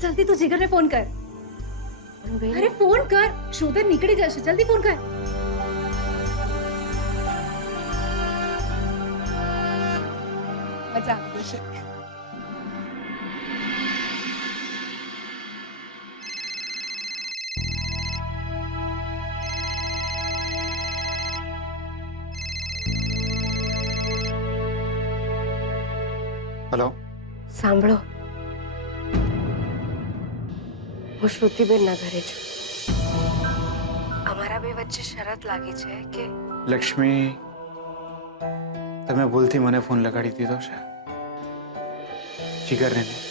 जल्दी तू जिगर ने फोन कर। अरे फोन कर, शोधन निकली जैसे, जल्दी फोन कर। मजा आ गई। हेलो, સાંભળો, હું શ્રુતિબેનના ઘરે છું. અમારા બે વચ્ચે શરત લાગી છે કે લક્ષ્મી, તમે ભૂલથી મને ફોન લગાડી દીધો છે, જીગરને નહીં.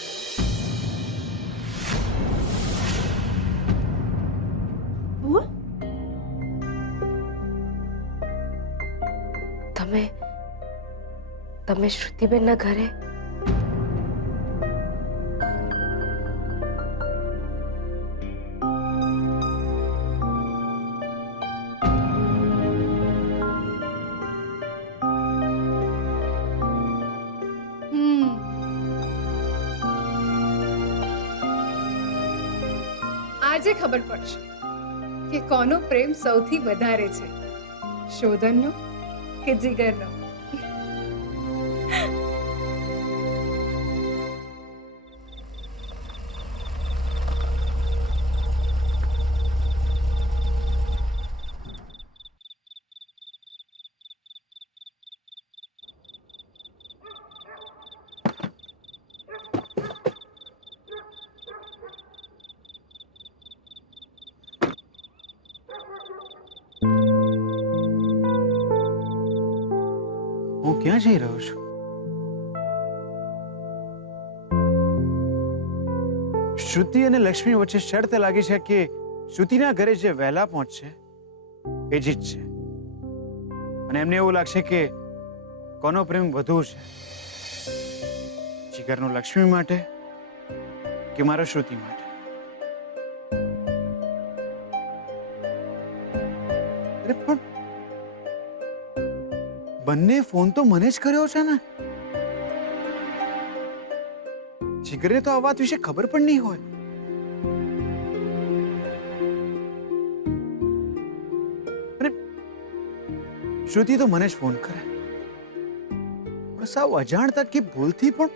બોલ, તમે શ્રુતિબેનના ઘરે આજે ખબર પડશે કે કોનો પ્રેમ સૌથી વધારે છે, શોધનનો કે જીગરનો. હું ક્યાં જઈ રહ્યો છું? શ્રુતિ અને લક્ષ્મી વચ્ચે શરત લાગી છે કે શ્રુતિના ઘરે જે વહેલા પહોંચશે એ જીતશે, અને એમને એવું લાગશે કે કોનો પ્રેમ વધુ છે, જીગરનો લક્ષ્મી માટે કે મારો શ્રુતિ માટે. અરે પણ બંને ફોન તો મને જ કર્યો છે ને. જીગરને તો આ વાત વિશે ખબર પણ નહીં હોય. અરે શ્રુતિ તો મને જ ફોન કરે, પણ સાવ અજાણતા કે ભૂલથી પણ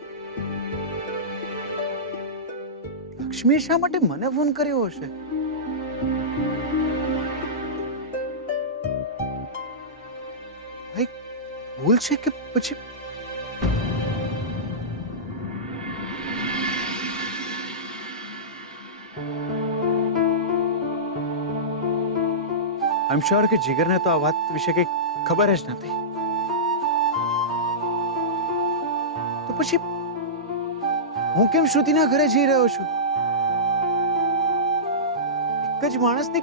લક્ષ્મીએ શા માટે મને ફોન કર્યો હશે? ભૂલ છે કે પછી આઈ એમ શ્યોર કે જીગરને તો આ વાત વિશે કંઈ ખબર જ નથી. તો પછી હું કેમ શ્રુતિના ઘરે જઈ રહ્યો છું? એક જ માણસને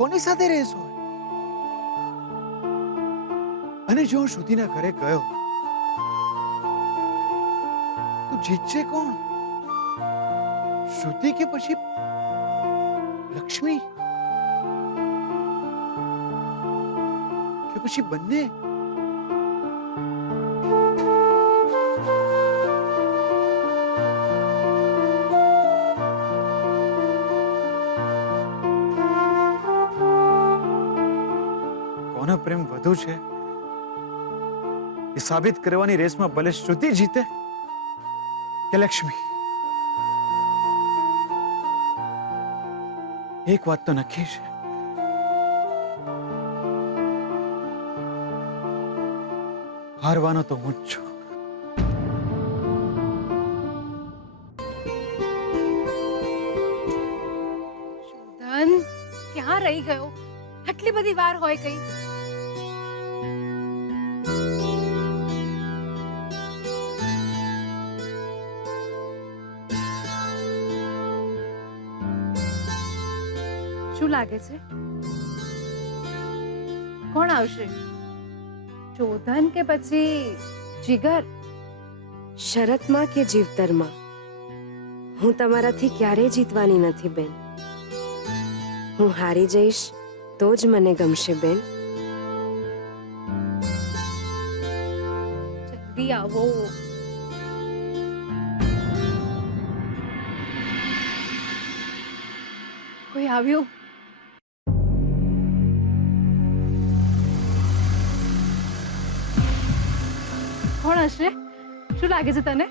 કોની સાથે રહેશો? અને જો હું શ્રુતિના ઘરે ગયો તો જીતશે કોણ? શ્રુતિ કે પછી લક્ષ્મી કે પછી બંને? કોનો પ્રેમ વધુ છે એ સાબિત કરવાની રેસમાં ભલે શ્રુતિ જીતે કે લક્ષ્મી, એક વાત તો નક્કી છે, હારવાનો તો હું જ છું. શોધન, ક્યાં રહી ગયો? આટલી બધી વાર હોય કઈ? શું લાગે છે કોણ આવશે, શોધન કે પછી જીગર? શરતમાં કે જીવતરમાં હું તમારાથી ક્યારેય જીતવાની નથી બેન. હું હારી જઈશ તો જ મને ગમશે બેન. જલ્દી આવો. આવ્યું. કોણ હશે? શું લાગે છે તને?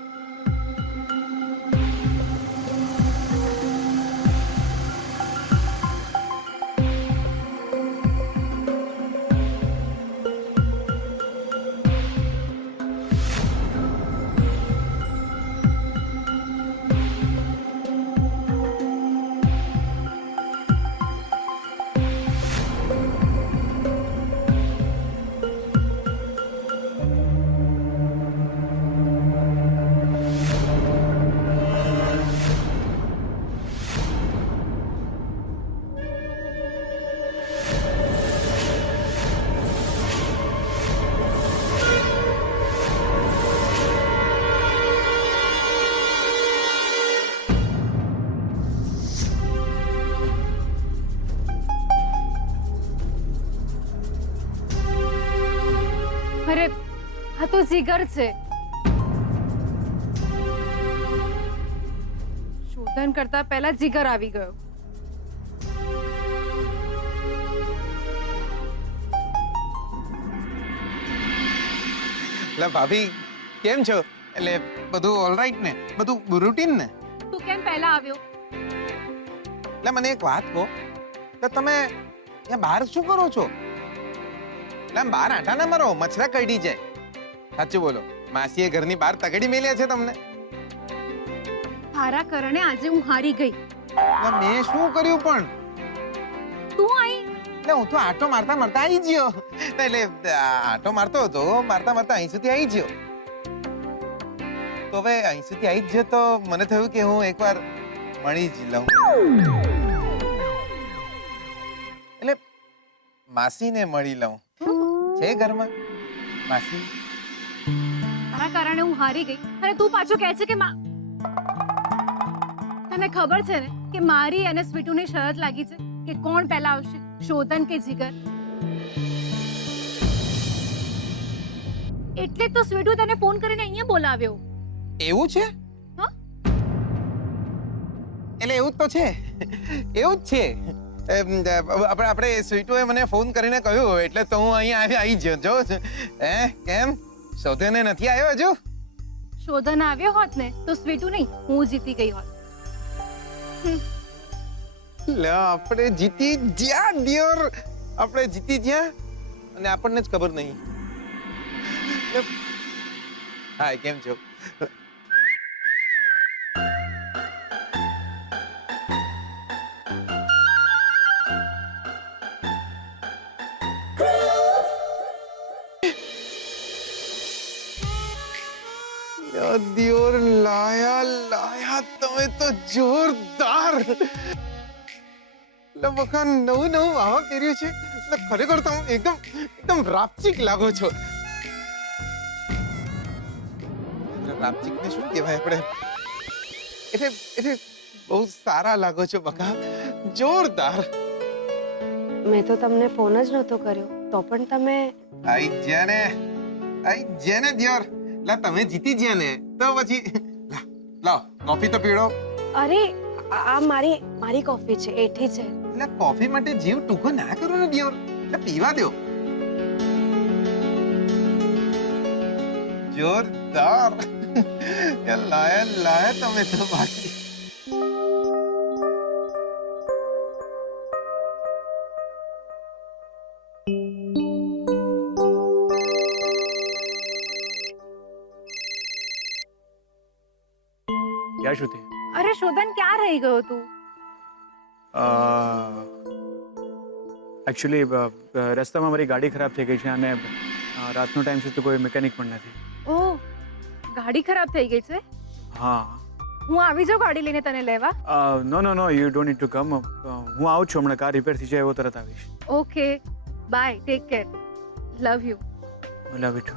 અરે આ તો જીગર છે. શોધન કરતા પહેલા જીગર આવી ગયો. એટલે ભાભી કેમ છો? એટલે બધું ઓલરાઈટ ને? બધું રૂટીન ને? તું કેમ પહેલા આવ્યો? એટલે મને એક વાત કહો, તો તમે અહીંયા બહાર શું કરો છો? એટલે આમ બહાર આટા ના મારો, મચ્છરા કરડી જાય. સાચું બોલો, માસીએ ઘરની બહાર તગડી મેલ્યા છે તમને? તારા કારણે આજે હું હારી ગઈ. એટલે મેં શું કર્યું પણ? તું આઈ એટલે હું તો આટો મારતા મારતા આવી ગયો. એટલે આટો મારતો હતો, મારતા મારતા અહીં સુધી આવી ગયો. તો હવે અહીં સુધી આવી જ ગયો તો મને થયું કે હું એકવાર મળી જ લઉં. એટલે માસીને મળી લઉં. છે ઘરમાં માસી? તારા કારણે હું હારી ગઈ અને તું પાછું કહે છે કે તને ખબર છે ને કે મારી અને સ્વીટુની શરત લાગી છે કે કોણ પહેલા આવશે, શોધન કે જીગર? એટલે તો સ્વીટુ તને ફોન કરીને અહીંયા બોલાવ્યો. એવું છે? હા? એટલે એવું જ તો છે, એવું જ છે. આપણે સ્વીટુએ મને ફોન કરીને કહ્યું એટલે તો હું અહીંયા આવી ગયો. જો કેમ શોધને નથી આવ્યો હજુ? શોધન આવ્યો હોત ને તો સ્વીટુ નહીં, હું જીતી ગઈ હોત. લે આપણે જીતી જ્યાં દિયોર, આપણે જીતી જ્યાં અને આપણને જ ખબર નહીં. હા, કેમ છો? દિયોર લાયા તમે તો જોરદાર. એટલે વખા નવું આવા કર્યું છે. એટલે ખરેખર તમે એકદમ રાપચીક લાગો છો. રાપચીક ને શું કહેવાય આપણે? એટલે બહુ સારા લાગો છો બકા, જોરદાર. મેં તો તમને ફોન જ નહોતો કર્યો તો પણ તમે આઈ જેને દિયોર. લા તમે જીતી ગયા ને તો પછી લાવ કોફી તો પીડો. અરે આ મારી કોફી છે, એઠી છે. એટલે કોફી માટે જીવ ટૂંકો ના કરો ને દિયોર, એટલે પીવા દો. જોરદાર. લાયા તમે તો બાકી. ક્યાં શ્રુતિ? અરે શોધન ક્યાં રહી ગયો તું? એકચ્યુઅલી રસ્તામાં મારી ગાડી ખરાબ થઈ ગઈ છે અને રાતનો ટાઈમ છે તો કોઈ મિકેનિક પણ નથી. ઓહ, ગાડી ખરાબ થઈ ગઈ છે? હા. હું આવી જાઉં ગાડી લઈને તને લેવા? No you don't need to come. હું આવું છું હમણાં. કાર રિપેર થઈ જાય એવો તરત આવીશ. Okay, bye, take care, love you. Love you too.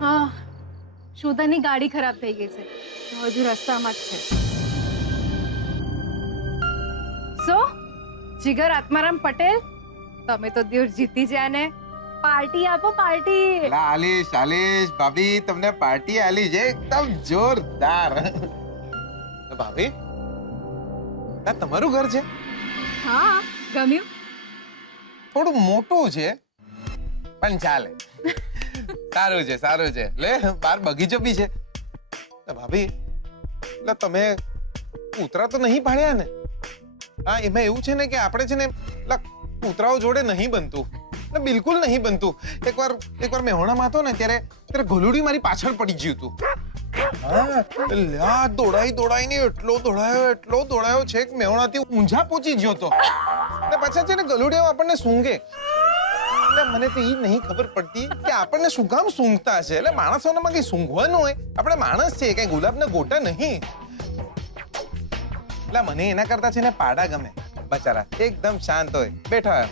હા, શોધનની ગાડી ખરાબ થઈ ગઈ છે, હજુ રસ્તામાં જ છે. સો જીગર આત્મારામ પટેલ, તમે તો દિવસ જીતી જ્યા ને. પાર્ટી આપો પાર્ટી. એલા આલીશ આલીશ ભાભી તમને પાર્ટી આલી છે એકદમ જોરદાર. તો ભાભી આ તમારું ઘર છે? હા, ગમ્યું? થોડું મોટું છે પણ ચાલે. સારું છે લે બાર બગીચો બી છે. તો ભાભી એટલે તમે કૂતરા તો નહીં પાડ્યા ને? હા, એમાં એવું છે ને કે આપણે છે ને એટલે કૂતરાઓ જોડે નહીં બનતું, એટલે બિલકુલ નહીં બનતું. એકવાર મેહોણામાં હતો ને ત્યારે ગોલુડી મારી પાછળ પડી ગયું હતું. હા, એટલે આ દોડાઈને એટલો દોડાયો છે કે મેહોણાથી ઊંઝા પહોંચી ગયો તો. અને પાછા છે ને ગલુડીઓ આપણને સૂંઘે. એટલે મને તો એ નહીં ખબર પડતી કે આપણને શું કામ સૂંઘતા છે. એટલે માણસોનામાં કઈ સૂંઘવાનું હોય? આપણે માણસ છે, કઈ ગુલાબના ગોટા નહીં. એટલે મને એના કરતા છે ને પાડા ગમે. બચારા એકદમ શાંત હોય, બેઠા હોય.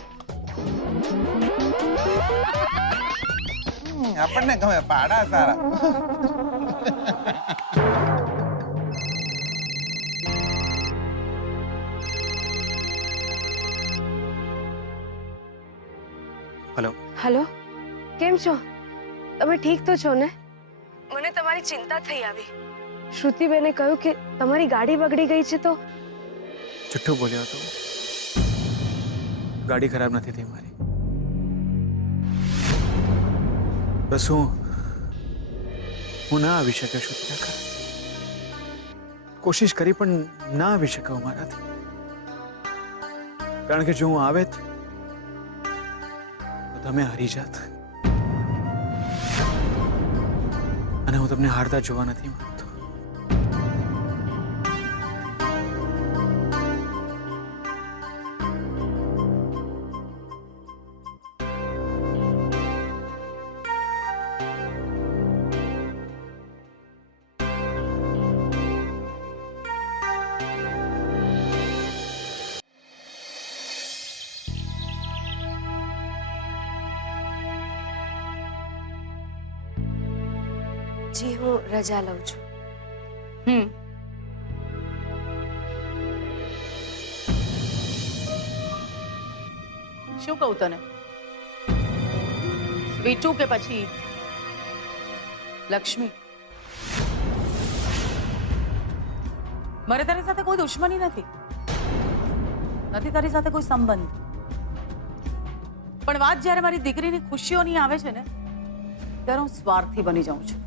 આપણને ગમે પાડા સારા. હલો. હલો, કેમ છો? તમે ઠીક તો છો ને? મને તમારી ચિંતા થઈ આવી. શ્રુતિબેને કહ્યું કે તમારી ગાડી બગડી ગઈ છે તો. જુઠ્ઠું બોલ્યો હતો. ગાડી ખરાબ નથી થઈ મારી. બસ હું ના આવી શક્યો શ્રુતિના ઘરે. કોશિશ કરી પણ ના આવી શક્યો મારાથી. કારણ કે જો હું આવે તો તમે હારી જાત, અને હું તમને હારતા જોવા નથી માંગતો. જી, હું રજા લઉં છું. શું કહું તને? સ્વીટુ કે પછી લક્ષ્મી? મારે તારી સાથે કોઈ દુશ્મની નથી તારી સાથે કોઈ સંબંધ. પણ વાત જ્યારે મારી દીકરીની ખુશીઓની આવે છે ને ત્યારે હું સ્વાર્થી બની જાઉં છું.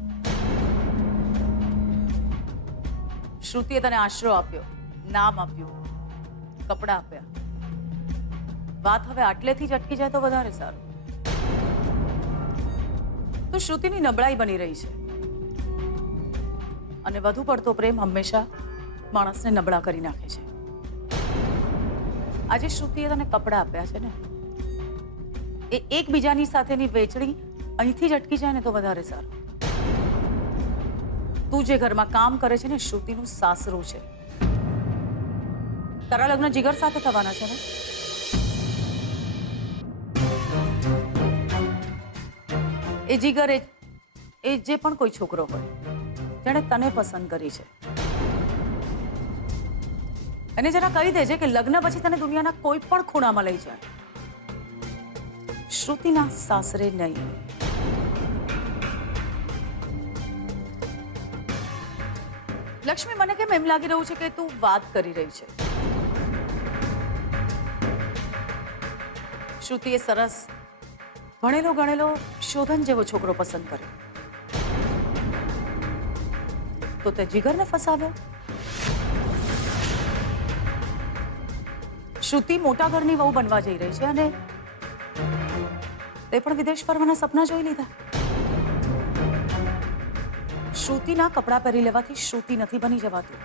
શ્રુતિએ તને આશરો આપ્યો, નામ આપ્યું, કપડાં આપ્યા. વાત હવે આટલેથી જ અટકી જાય તો વધારે સારું. તો શ્રુતિની નબળાઈ બની રહી છે, અને વધુ પડતો પ્રેમ હંમેશા માણસને નબળા કરી નાખે છે. આજે શ્રુતિએ તને કપડાં આપ્યા છે ને, એ એકબીજાની સાથેની વેચણી અહીંથી જ અટકી જાય ને તો વધારે સારું. તું જે ઘરમાં કામ કરે છે ને, શ્રુતિનું સાસરું છે. તારા લગ્ન જીગર સાથે થવાના છે ને? એ જીગર એ જે પણ કોઈ છોકરો હોય જેણે તને પસંદ કરી છે, અને જરા કહી દેજે કે લગ્ન પછી તને દુનિયાના કોઈ પણ ખૂણામાં લઈ જાય, શ્રુતિના સાસરે નહીં. લક્ષ્મી, મને કેમ એમ લાગી રહ્યું છે કે તું વાત કરી રહી છે. શ્રુતિએ સરસ ભણેલો ગણેલો શોધન જેવો છોકરો પસંદ કર્યો, તો તે જીગરને ફસાવ્યો. શ્રુતિ મોટા ઘરની વહુ બનવા જઈ રહી છે, અને તે પણ વિદેશ ફરવાના સપના જોઈ લીધા. શ્રુતિના કપડાં પહેરી લેવાથી શ્રુતિ નથી બની જવાતું.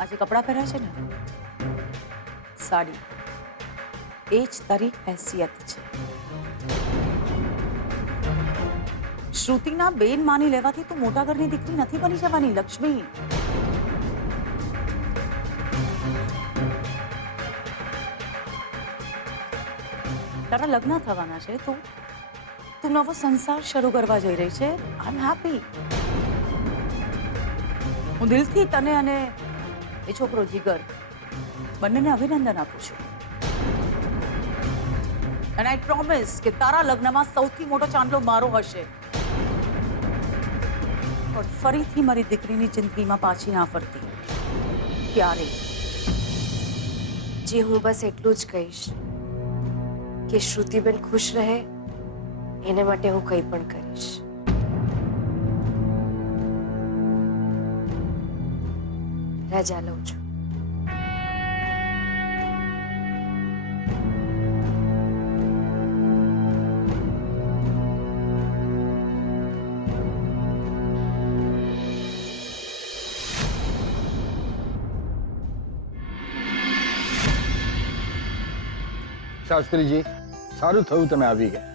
આજે કપડાં પહેર્યા છે ને, સાડી, એ જ તારી હેસિયત છે. શ્રુતિના બેન માની લેવાથી તું મોટા ઘરની દીકરી નથી બની જવાની લક્ષ્મી. તારા લગ્ન થવાના છે, તું નવો સંસાર શરૂ કરવા જઈ રહી છે. આઈ એમ હેપી. હું દિલથી તને અને એ છોકરો જીગર બંનેને અભિનંદન આપું છું. એન્ડ આઈ પ્રોમિસ કે તારા લગ્નમાં સૌથી મોટો ચાંદલો મારો હશે. પણ ફરીથી મારી દીકરીની જિંદગીમાં પાછી ના ફરતી ક્યારે. જી હું બસ એટલું જ કહીશ કે શ્રુતિબેન ખુશ રહે એને માટે હું કંઈ પણ કરીશ. રજા લઉં છું. શાસ્ત્રીજી, સારું થયું તમે આવી ગયા.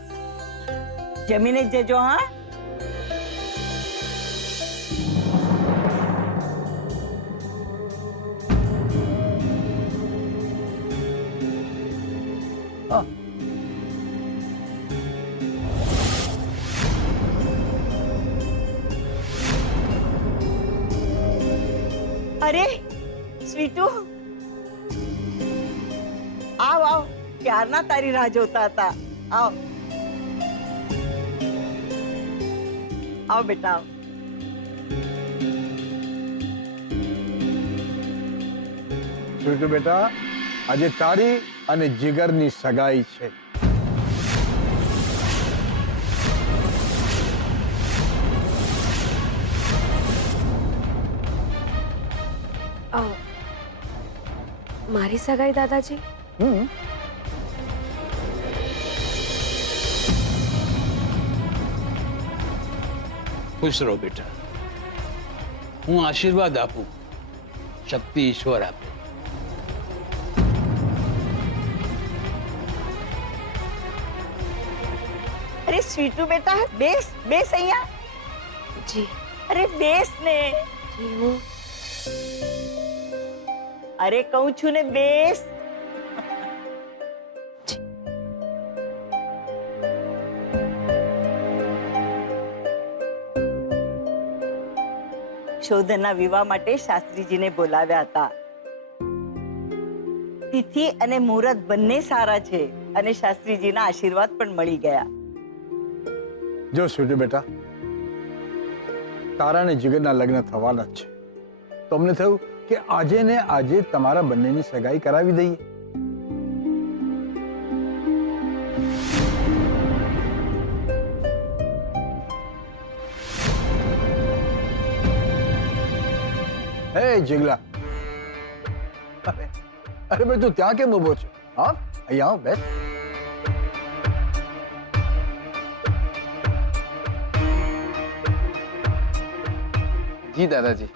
જમીને જ જજો. હા, હા, અરે સ્વીટુ, આવ આવ, ક્યારના તારી રાહ જોતા હતા. આવ આવ બેટા, આવ. સ્વીટુ બેટા, આજે તારી અને જીગરની સગાઈ છે. મારી સગાઈ દાદાજી? ખુશ રહો બેટા. હું આશીર્વાદ આપું, શક્તિ ઈશ્વર આપે. અરે સ્વીટુ બેટા, બેસ બેસ અહીંયા. જી અરે બેસ ને. જી હું અરે કહું છું ને, બેસ. શોધનના વિવાહ માટે શાસ્ત્રીજીને બોલાવ્યા હતા. તિથિ અને મુહૂર્ત બંને સારા છે અને શાસ્ત્રીજીના આશીર્વાદ પણ મળી ગયા. જો સ્વીટુ બેટા, તારા અને જીગરના લગ્ન થવાના જ છે. તો અમને થયું કે આજે ને આજે તમારા બંનેની સગાઈ કરાવી દઈએ. હે જીગલા, અરે ભાઈ તું ત્યાં કેમ ઉભો છે? હા, અહીંયા આવ, બેસ. જી દાદાજી.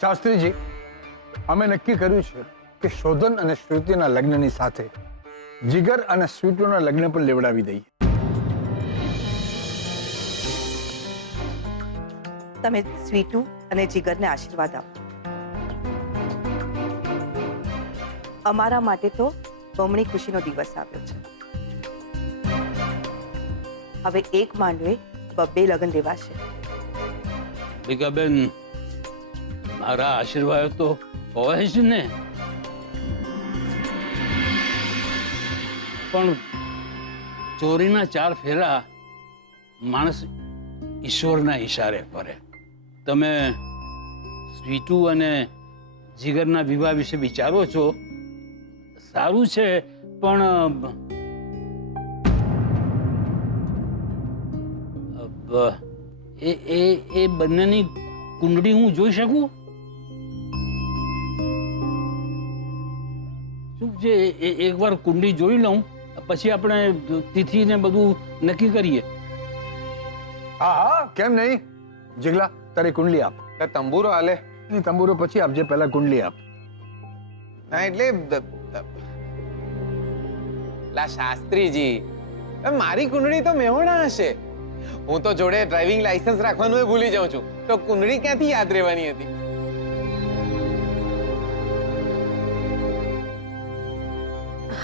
શાસ્ત્રીજી, અમે નક્કી કર્યું છે કે શોધન અને શ્રુતિના લગ્નની સાથે જીગર અને સ્વીટુના લગ્ન પણ લેવડાવી દઈએ. તમે સ્વીટુ અને જીગરને આશીર્વાદ આપો. અમારા માટે તો બમણી ખુશીનો દિવસ આવ્યો છે. હવે એક માંડવે બબ્બે લગ્ન લેવાશે. ભીખાબેન, મારા આશીર્વાદ તો હોય જ ને. પણ ચોરીના 4 ફેરા માણસ ઈશ્વરના ઈશારે ફરે. તમે સ્વીટુ અને જીગરના વિવાહ વિશે વિચારો છો, સારું છે, પણ એ બંનેની કુંડળી હું જોઈ શકું? શું છે, એકવાર કુંડળી જોઈ લઉં, પછી આપણે તિથિ ને બધું નક્કી કરીએ. હા હા, કેમ નહીં. જીગલા, તારી કુંડલી આપ. તો તંબુરો હાલે. નહીં, તંબુરો પછી આપજે, પહેલા કુંડલી આપ. ના એટલે લા શાસ્ત્રીજી, મારી કુંડળી તો મેહોણા હશે. હું તો જોડે ડ્રાઇવિંગ લાયસન્સ રાખવાનું એ ભૂલી જાઉં છું, તો કુંડળી ક્યાંથી યાદ રહેવાની હતી?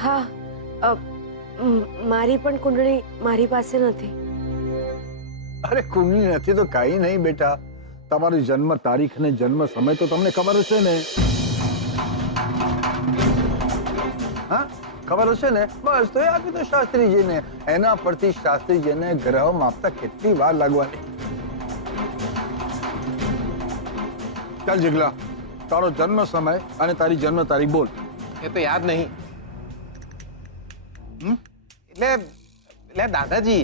હા, મારી પણ કુંડળી મારી પાસે નથી. અરે કુંડલી નથી તો કાંઈ નહીં બેટા. તમારી જન્મ તારીખ અને જન્મ સમય તો તમને ખબર હશે ને? હા, ખબર હશે ને બસ તો એ આપી દો શાસ્ત્રીજીને. એના પરથી શાસ્ત્રીજીને ગ્રહ માપતા કેટલી વાર લાગવાની. ચાલ જીગલા, તારો જન્મ સમય અને તારી જન્મ તારીખ બોલ. એ તો યાદ નહીં. એટલે દાદાજી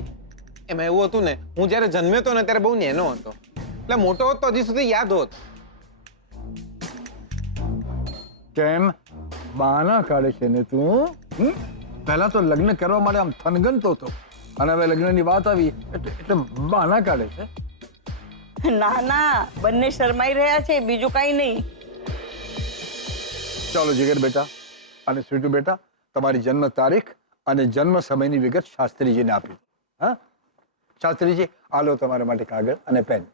એમાં એવું હતું ને, હું જ્યારે જન્મ્યો હતો ને ત્યારે બહુ નેનો હતો. એટલે મોટો હોત તો હજી સુધી યાદ હોત. કેમ બહાના કાઢે છે ને તું? પહેલા તો લગ્ન કરવા માટે આમ થનગનતો હતો અને હવે લગ્નની વાત આવી એટલે બહાના કાઢે છે. ના ના, બંને શરમાઈ રહ્યા છે, બીજું કઈ નહીં. ચાલો જીગર બેટા અને સ્વીટુ બેટા, તમારી જન્મ તારીખ અને જન્મ સમયની વિગત શાસ્ત્રીજીને આપી. હા શાસ્ત્રીજી, આ લો તમારા માટે કાગળ અને પેન.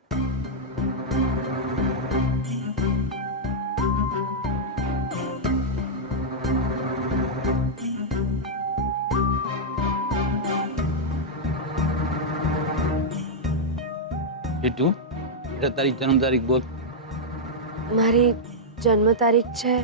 ટીટુ, એટલે તારી જન્મ તારીખ બોલ. મારી જન્મ તારીખ છે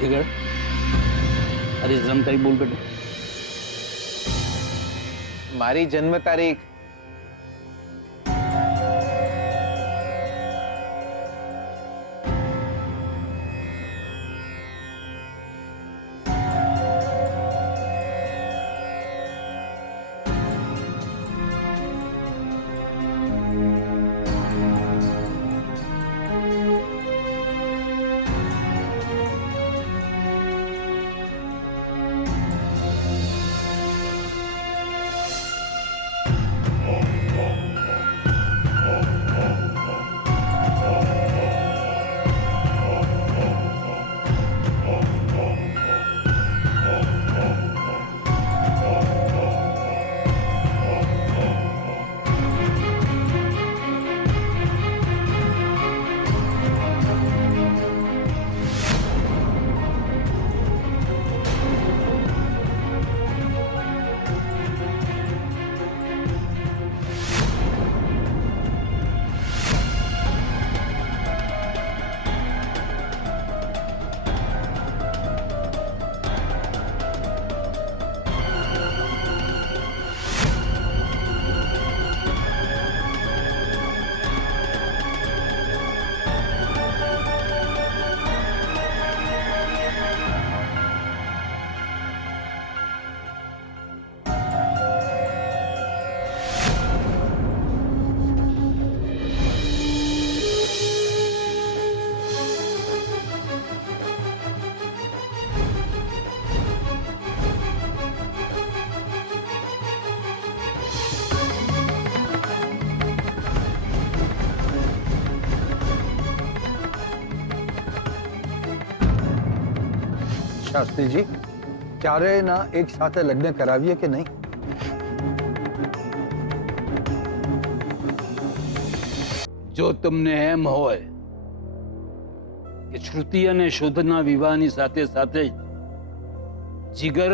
'જીગર, તારી જન્મ તારીખ બોલ બેટા. મારી જન્મ તારીખ શાસ્ત્રીજી, ચારેય ના એક સાથે લગ્ન કરાવીએ કે નહીં? જો તમને એમ હોય કે શ્રુતિ અને શોધના વિવાહની સાથે સાથે જીગર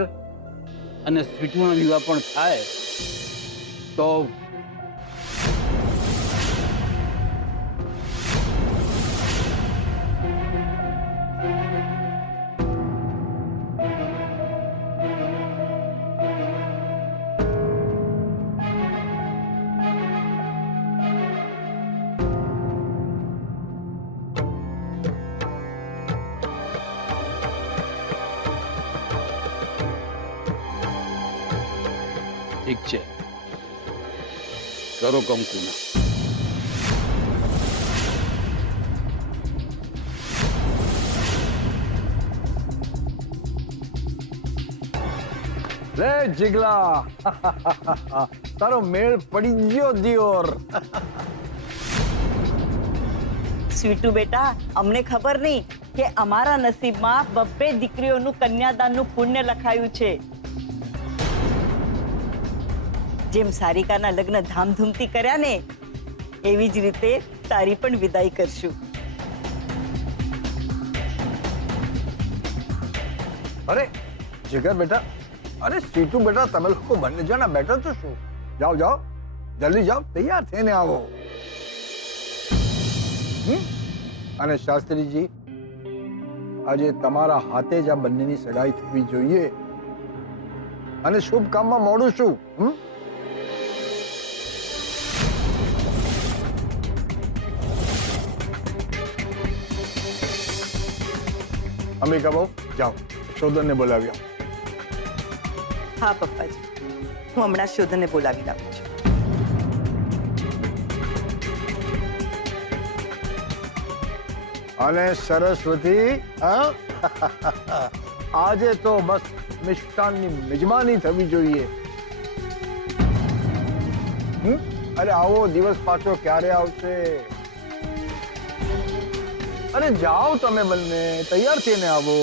અને સ્વીટુના વિવાહ પણ થાય તો ઠીક છે, કરો કંકુના. લે જીગલા, તારો મેળ પડી ગયો દિયોર. સ્વીટુ બેટા, અમને ખબર નહીં કે અમારા નસીબમાં બબ્બે દીકરીઓનું કન્યાદાનનું પુણ્ય લખાયું છે. જેમ સારિકાના લગ્ન ધામધૂમથી કર્યા ને, એવી જ રીતે તારી પણ વિદાય કરશું. અરે જીગર બેટા, અરે સીટુ બેટા, તમે લોકો બંને જણા બેઠા તો શું? જાઓ જાઓ, જલ્દી જાઓ, તૈયાર થઈને આવો. અને શાસ્ત્રીજી, આજે તમારા હાથે જ આ બંનેની સગાઈ થવી જોઈએ. અને શુભ કામમાં મોડું શું? અંબિકા બહુ જાઓ, શોધનને બોલાવી આવો. હા પપ્પાજી, હું હમણાં શોધનને બોલાવી લાવું છું. અને સરસ્વતી, આજે તો બસ મિષ્ટાનની મિજમાની થવી જોઈએ. અરે આવો દિવસ પાછો ક્યારે આવશે? અરે જાઓ તમે બંને, તૈયાર થઈને આવો.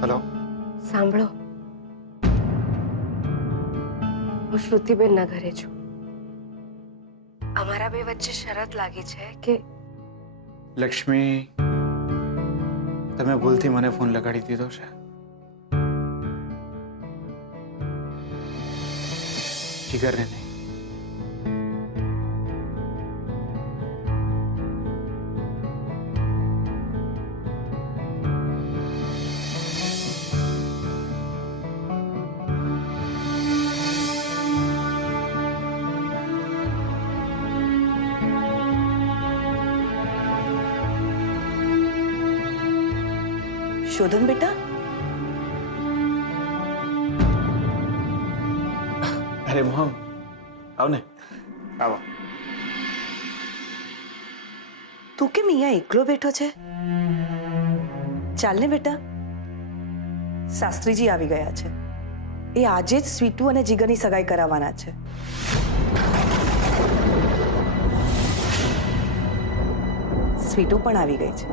હેલો, સાંભળો, હું શ્રુતિબેનના ઘરે છું. અમારા બે વચ્ચે શરત લાગી છે કે લક્ષ્મી, તમે ભૂલથી મને ફોન લગાડી દીધો છે. જીગરને નહીં. શોધન બેટા, અરે મોહમ, આવ ને, આવો. તું કેમ અહીંયા એકલો બેઠો છે? ચાલ ને બેટા, શાસ્ત્રીજી આવી ગયા છે. એ આજે જ સ્વીટુ અને જીગરની સગાઈ કરાવવાના છે. સ્વીટુ પણ આવી ગઈ છે.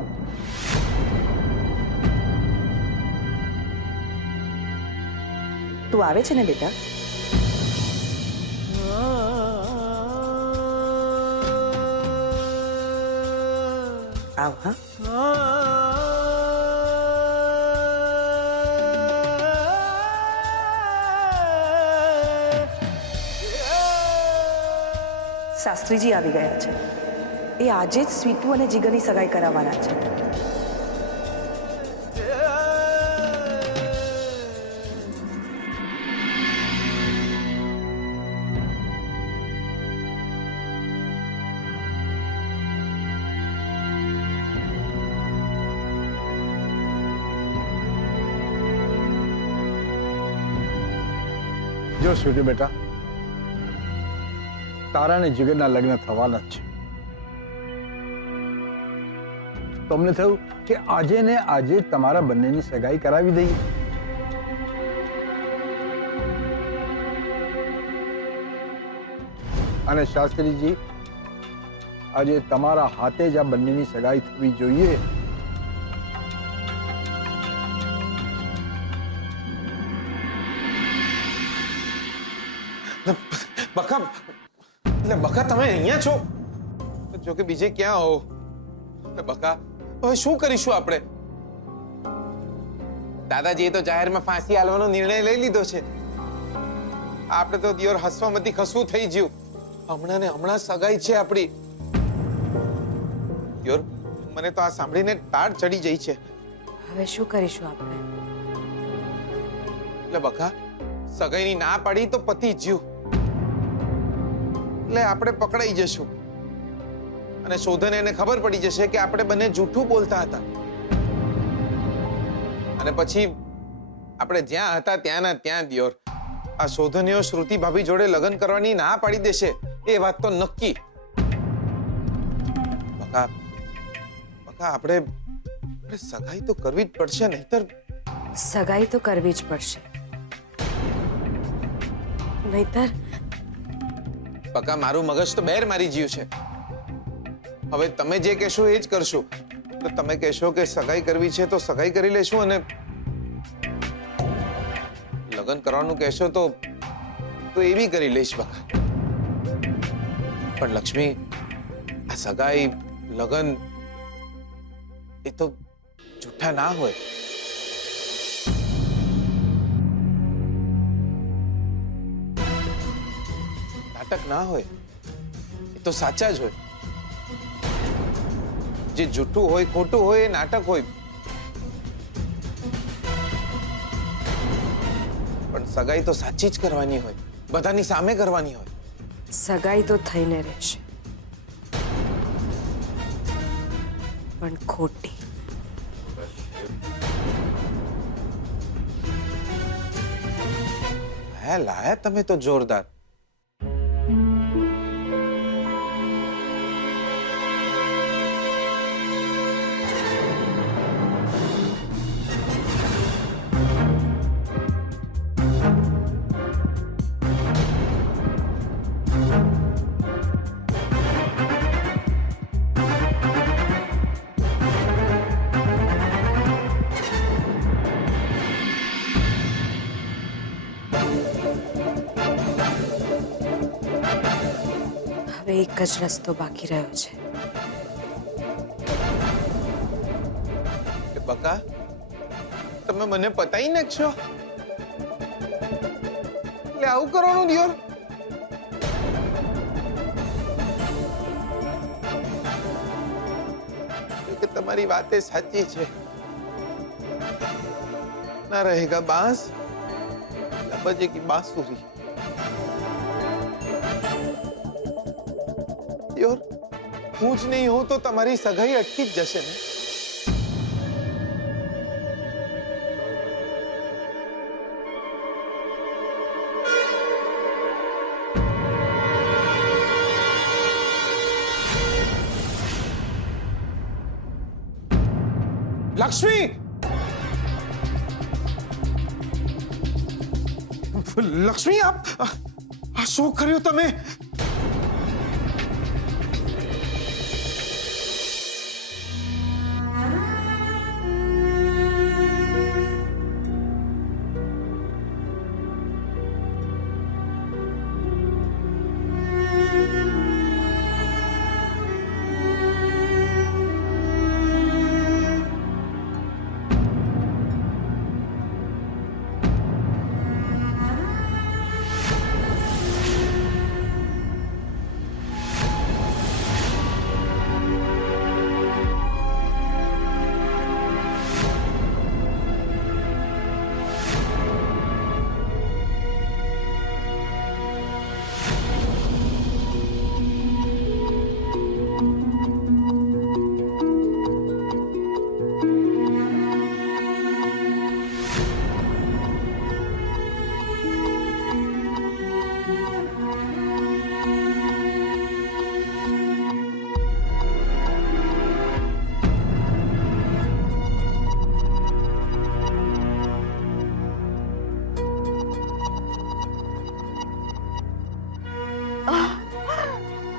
તું આવે છે ને બેટા? આવ. હા, શાસ્ત્રીજી આવી ગયા છે. એ આજે જ સ્વીટુ અને જીગરની સગાઈ કરાવવાના છે. જો સ્વીટી બેટા, તારા અને જીગરના લગ્ન થવાના જ છે. તમને થયું કે આજે ને આજે તમારા બંનેની સગાઈ કરાવી દઈએ. અને શાસ્ત્રીજી, આજે તમારા હાથે જ આ બંનેની સગાઈ થવી જોઈએ. બકા એટલે બકા તમે અહીંયા છો? જો કે બીજે ક્યાં હો? બકા હવે શું કરીશું આપણે? દાદાજીએ તો જાહેરમાં ફાંસી હાલવાનો નિર્ણય લઈ લીધો છે. આપણે તો દિયોર હસવામાંથી ખસવું થઈ ગયું. હમણાં ને હમણાં સગાઈ છે આપણી. દિયોર મને તો આ સાંભળીને તાળ ચડી જઈ છે. હવે શું કરીશું આપણે? એટલે બકા સગાઈની ના પાડી તો પતી જ્યું. એટલે આપણે પકડાઈ જશું અને શોધને એને ખબર પડી જશે કે આપણે બંને જૂઠું બોલતા હતા. અને પછી આપણે જ્યાં હતા ત્યાંના ત્યાં દિયોર આ શોધનીઓ શ્રુતિ ભાભી જોડે લગ્ન કરવાની ના પાડી દેશે એ વાત તો નક્કી. બકા બકા આપણે સગાઈ તો કરવી જ પડશે, નહીતર સગાઈ તો કરવી જ પડશે, નહીતર બકા મારું મગજ તો બેર મારી ગયું છે. હવે તમે જે કહેશો એ જ કરશું. તો તમે કહેશો કે સગાઈ કરવી છે તો સગાઈ કરી લેશું, અને લગ્ન કરવાનું કહેશો તો એ બી કરી લઈશ બકા. પણ લક્ષ્મી, આ સગાઈ લગ્ન એ તો જૂઠા ના હોય. નાટક ના હોય, એ તો સાચા જ હોય. જે જૂઠું હોય ખોટું હોય એ નાટક હોય. પણ સગાઈ તો સાચી જ કરવાની હોય, બધાની સામે કરવાની હોય. સગાઈ તો થઈને રહેશે, પણ ખોટી. હે લાયા તમે તો જોરદાર. હવે એક જ રસ્તો બાકી રહ્યો છે. બકા તમે મને પતાઈ નાખશો? એટલે આવું કરવાનું દિયોર? કે તમારી વાત એ સાચી છે. ના રહેગા બાંસ ના બજેગી બાંસુરી. દિયોર હું જ નહીં હોઉં તો તમારી સગાઈ અટકી જ જશે ને. લક્ષ્મી! લક્ષ્મી, આ શું કર્યું તમે?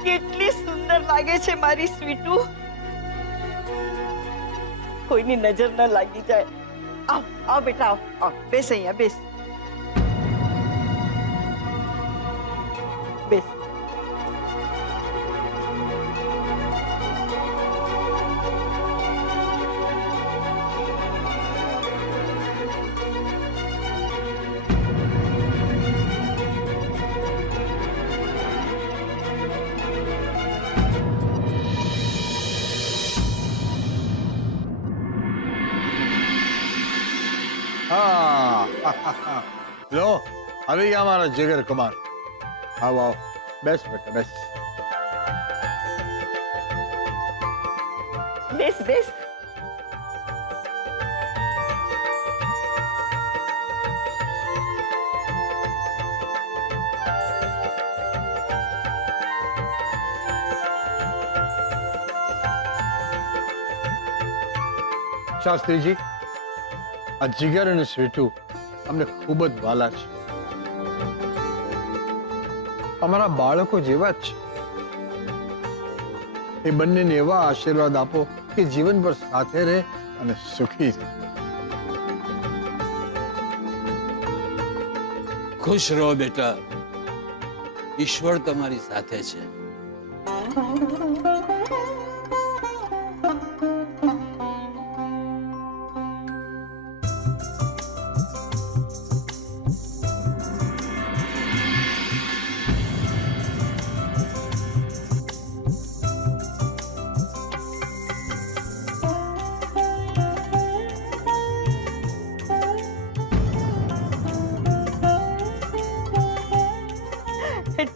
કેટલી સુંદર લાગે છે મારી સ્વીટુ. કોઈની નજર ન લાગી જાય. આવ આવ બેટા, આવ આવ, બેસ અહીંયા બેસ. હા લો આવી ગયા મારા જીગર કુમાર. આવો આવો, બેસ બેટા બેસ. બેસ બેસ. શાસ્ત્રીજી, આ જીગર અને સ્વીટુ અમને ખૂબ જ વાલા છે. અમારા બાળકો જેવા જ છે. એ બંનેને એવા આશીર્વાદ આપો કે જીવનભર સાથે રહે અને સુખી રહે. ખુશ રહો બેટા, ઈશ્વર તમારી સાથે છે.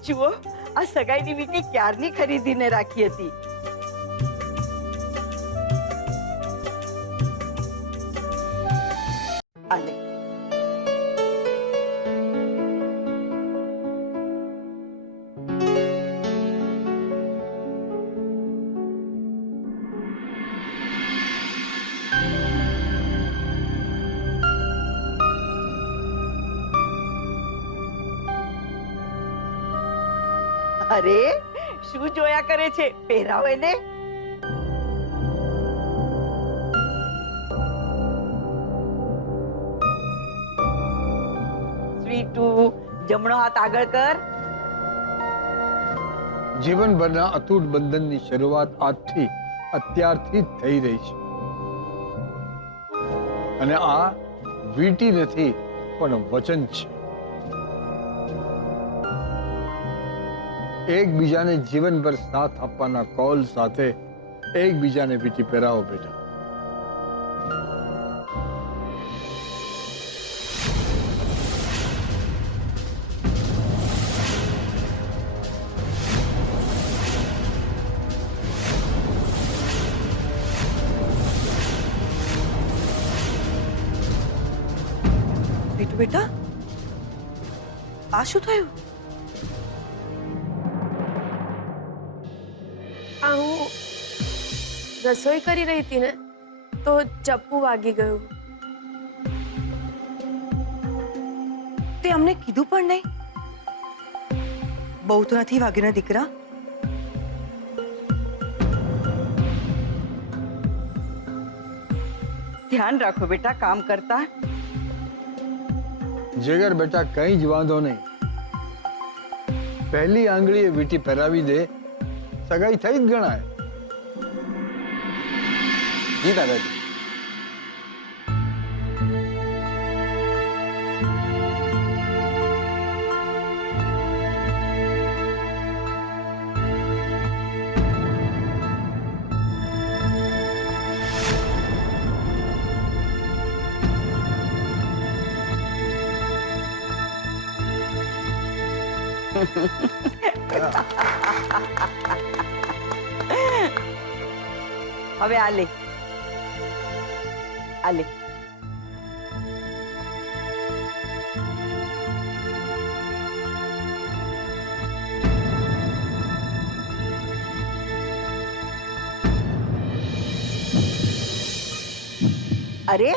જુઓ, આ સગાઈની વીટી ક્યારની ખરીદીને રાખી હતી. આલે. અરે શું જોયા કરે છે? પહેરાવો એને. સ્વીટુ, જમણો હાથ આગળ કર. જીવનભરના અતૂટ બંધનની શરૂઆત આજથી અત્યારથી જ થઈ રહી છે. અને આ વીંટી નથી પણ વચન છે. એકબીજાને જીવનભર સાથ આપવાના કોલ સાથે એકબીજાને વીંટી પહેરાવો બેટા. બેટુ બેટા, આ શું થયું? આ હું રસોઈ કરી રહી હતી ને તો ચપ્પુ વાગી ગયું. તે અમને કીધું પણ નહીં. બહુ તો નથી વાગ્યું ને દીકરા? ધ્યાન રાખો બેટા કામ કરતા. જીગર બેટા, કઈ જ વાંધો નહીં. પહેલી આંગળીએ વીંટી પહેરાવી દે, સગાઈ થઈ જ ગણાય. જી દાદાજી. હવે આલે. આલે. અરે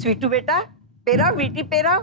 સ્વીટુ બેટા, પહેરાવ વીંટી પહેરાવ.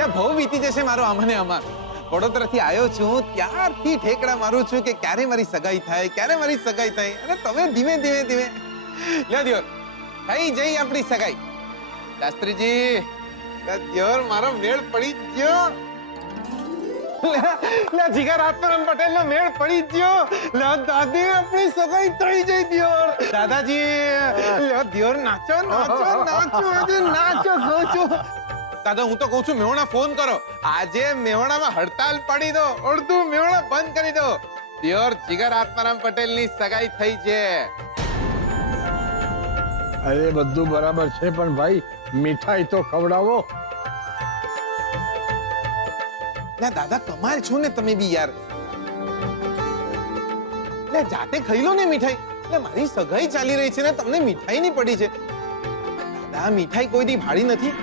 લે બહુ વીતી જશે મારો આમને આમાં. વડોદરાથી આવ્યો છું ત્યારથી ઠેકડા મારું છું કે ક્યારે મારી સગાઈ થાય, ક્યારે મારી સગાઈ થાય. અને તમે ધીમે ધીમે ધીમે લે દિયોર થઈ જઈ આપણી સગાઈ. શાસ્ત્રીજી દિયોર મારો મેળ પડી જ ગયો. લે જીગર આત્મારામ પટેલ નો મેળ પડી જ ગયો. લે દાદી આપણી સગાઈ થઈ જઈ દિયોર. દાદાજી લે દિયોર નાચો નાચો નાચો આજે નાચો કહું છું. દાદા હું તો કહું છું મેહોણા ફોન કરો. આજે મેહોણામાં હડતાલ પાડી દો, અડધું મેહોણા બંધ કરી દો. દિયોર જીગર આત્મારામ પટેલ ની સગાઈ થઈ છે. અરે બધું બરાબર છે પણ ભાઈ મીઠાઈ તો ખવડાવો. લે દાદા કમાલ છો ને તમે બી યાર. લે જાતે ખાઈ લો ને મીઠાઈ. લે મારી સગાઈ ચાલી રહી છે ને તમને મીઠાઈ ની પડી છે. દાદા મીઠાઈ કોઈ દી ભાડી નથી.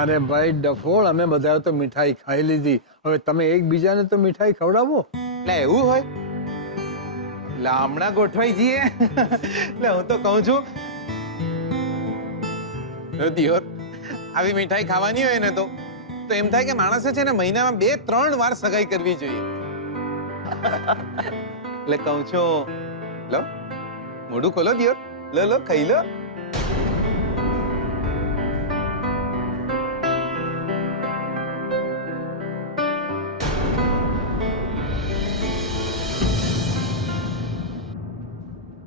અરે ભાઈ ડફોળ, અમે બધા તો મીઠાઈ ખાઈ લીધી, હવે તમે એકબીજાને તો મીઠાઈ ખવડાવો. લે એવું હોય? લે હમણાં ગોઠવાઈ જઈએ. લે હું તો કહું છું દિયોર આવી મીઠાઈ ખાવાની હોય ને તો એમ થાય કે માણસે છે ને મહિનામાં 2-3 વાર સગાઈ કરવી જોઈએ. એટલે કહું છું લો મોઢું ખોલો દિયોર. લો લો ખાઈ લો.